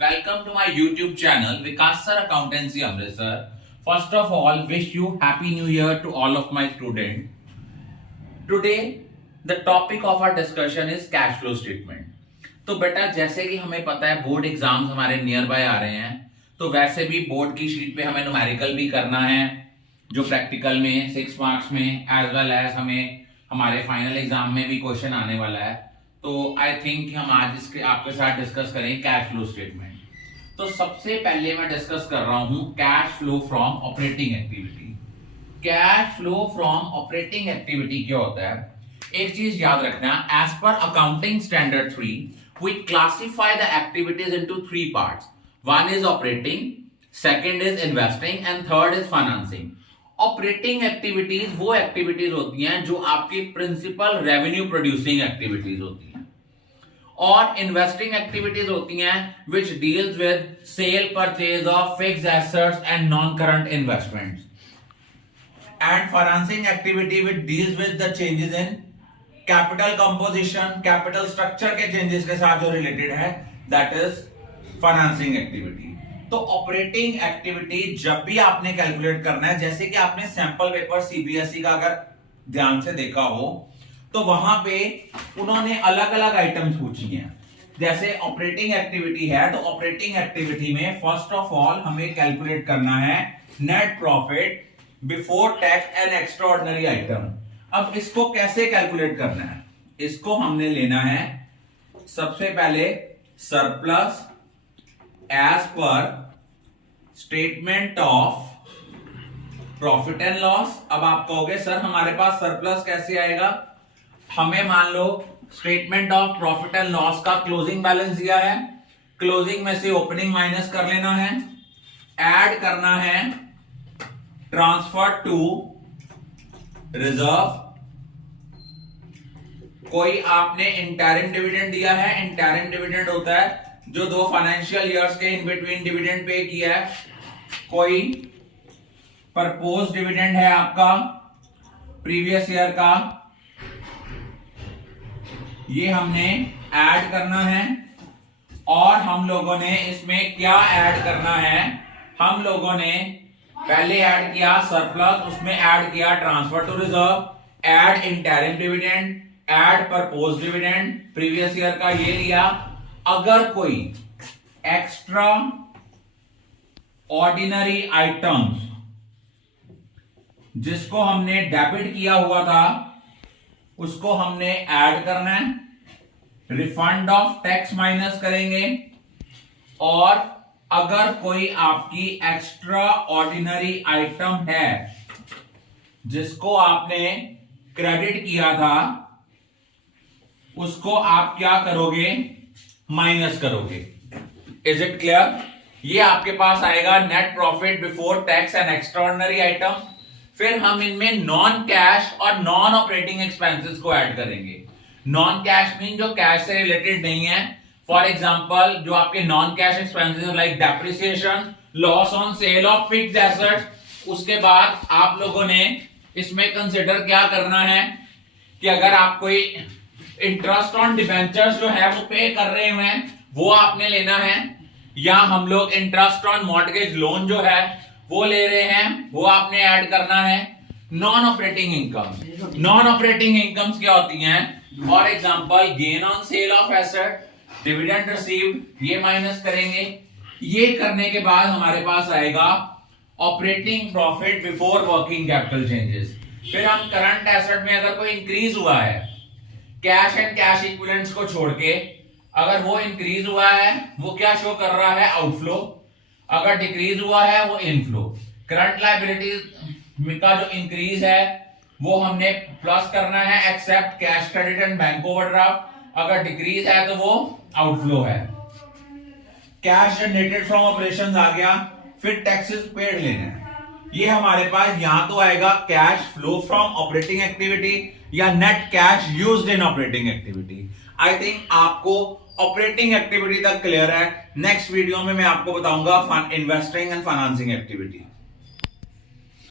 Welcome to my YouTube channel, Vikas Sir Accountancy Amritsar. First of all, wish you Happy New Year to all of my students. Today, the topic of our discussion is cash flow statement. तो बेटा जैसे कि हमें पता है board exams हमारे near by आ रहे हैं, तो वैसे भी बोर्ड की शीट पे हमें न्यूमेरिकल भी करना है, जो प्रैक्टिकल में 6 मार्क्स में एज वेल एज हमें हमारे फाइनल एग्जाम में भी क्वेश्चन आने वाला है. तो आई थिंक हम आज इसके आपके साथ डिस्कस करें कैश फ्लो स्टेटमेंट. तो सबसे पहले मैं डिस्कस कर रहा हूं cash flow from operating activity. Cash flow from operating activity क्या होता है? एक चीज याद रखना, as per accounting standard 3 we classify the activities into 3 parts. One is operating, second is investing and third is financing. Operating activities वो activities होती हैं जो आपकी प्रिंसिपल रेवेन्यू प्रोड्यूसिंग एक्टिविटीज होती हैं, और इन्वेस्टिंग एक्टिविटीज होती हैं which deals with cell purchase of fixed assets and non current investments. And financing activity which deals with the changes in capital composition, capital structure के changes के साथ जो related है, दैट इज फाइनेंसिंग एक्टिविटी. तो operating activity जब भी आपने calculate करना है, जैसे कि आपने सैंपल पेपर सीबीएसई का अगर ध्यान से देखा हो, तो वहां पे उन्होंने अलग अलग आइटम्स पूछी हैं. जैसे ऑपरेटिंग एक्टिविटी है, तो ऑपरेटिंग एक्टिविटी में फर्स्ट ऑफ ऑल हमें कैलकुलेट करना है net profit before tax and extraordinary item. अब इसको कैसे कैलकुलेट करना है? इसको हमने लेना है सबसे पहले surplus as per statement of profit and loss. अब आप कहोगे सर हमारे पास सरप्लस कैसे आएगा? हमें मान लो statement of profit and loss का क्लोजिंग बैलेंस दिया है, क्लोजिंग में से ओपनिंग माइनस कर लेना है, ऐड करना है ट्रांसफर टू रिजर्व. कोई आपने इंटरिम डिविडेंड दिया है, इंटरिम डिविडेंड होता है जो 2 फाइनेंशियल ईयर्स के इन बिटवीन डिविडेंड पे किया है. कोई प्रपोज डिविडेंड है आपका प्रीवियस ईयर का, ये हमने ऐड करना है. और हम लोगों ने इसमें क्या ऐड करना है? हम लोगों ने पहले ऐड किया सरप्लस, उसमें ऐड किया transfer to reserve, add interim dividend, add propose dividend previous year का ये लिया. अगर कोई एक्स्ट्रा ऑर्डिनरी आइटम्स जिसको हमने डेबिट किया हुआ था उसको हमने ऐड करना है, रिफंड ऑफ टैक्स माइनस करेंगे. और अगर कोई आपकी एक्स्ट्रा ऑर्डिनरी आइटम है जिसको आपने क्रेडिट किया था, उसको आप क्या करोगे? माइनस करोगे. Is it clear? ये आपके पास आएगा net profit before tax and extraordinary item. फिर हम इनमें नॉन कैश और नॉन ऑपरेटिंग एक्सपेंसेस को ऐड करेंगे. नॉन कैश मीन जो कैश से रिलेटेड नहीं है. फॉर एग्जांपल जो आपके non cash expenses like depreciation, loss on sale of fixed assets. उसके बाद आप लोगों ने इसमें कंसिडर क्या करना है कि अगर आप कोई इंटरेस्ट ऑन डिबेंचर्स जो है वो पे कर रहे हैं वो आपने लेना है, या हम लोग इंटरेस्ट ऑन मॉर्टगेज लोन जो है वो ले रहे हैं वो आपने ऐड करना है. Non operating income, non operating incomes क्या होती हैं? For example gain on sale of asset, dividend received, ये माइनस करेंगे. ये करने के बाद हमारे पास आएगा operating profit before working capital changes. फिर हम करंट एसेट में अगर कोई इंक्रीज हुआ है, कैश एंड कैश इक्विवेलेंट्स को छोड़ के, अगर वो इंक्रीज हुआ है वो क्या शो कर रहा है? आउटफ्लो. अगर डिक्रीज हुआ है वो इनफ्लो. करंट लायबिलिटीज का जो इंक्रीज है वो हमने प्लस करना है except cash credit and bank overdraft. अगर डिक्रीज है तो वो आउटफ्लो है. कैश जनरेटेड फ्रॉम ऑपरेशंस आ गया. फिर टैक्सेस पेड लेने हैं. ये हमारे पास यहां तो आएगा cash flow from operating activity या net cash used in operating activity. I think आपको ऑपरेटिंग एक्टिविटी तक क्लियर है. नेक्स्ट वीडियो में मैं आपको बताऊंगा इन्वेस्टिंग एंड फाइनेंसिंग एक्टिविटी.